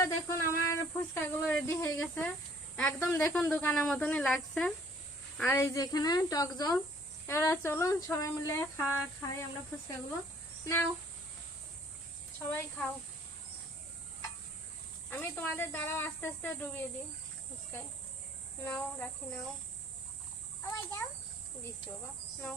বন্ধুরা দেখুন আমার ফুচকাগুলো রেডি হয়ে গেছে। একদম দেখুন দোকানের মতনই লাগছে। আর এই যে এখানে টক জল। এবার চলুন সবাই মিলে খা খাই আমরা ফুচকাগুলো। নাও সবাই খাও। আমি তোমাদের দ্বারাও আস্তে আস্তে ডুবিয়ে দিই ফুচকায়। নাও রাখি নাও। দিচ্ছি বাবা নাও।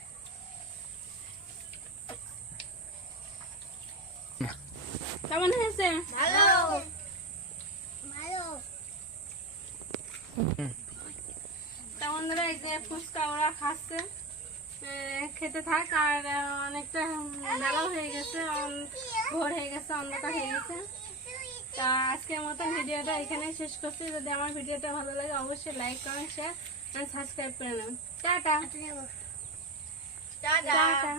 কেমন হয়েছে? ভালো। তা বন্ধুরা এই যে ফুচকা ওরা খাচ্ছে খেতে থাক আর অনেকটা বেলাও হয়ে গেছে ভোর হয়ে গেছে অন্ধকার হয়ে গেছে। তা আজকের মতন ভিডিওটা এখানে শেষ করছি। যদি আমার ভিডিওটা ভালো লাগে অবশ্যই লাইক কমেন্ট শেয়ার সাবস্ক্রাইব করে নেবেন। টাটা। টাটা।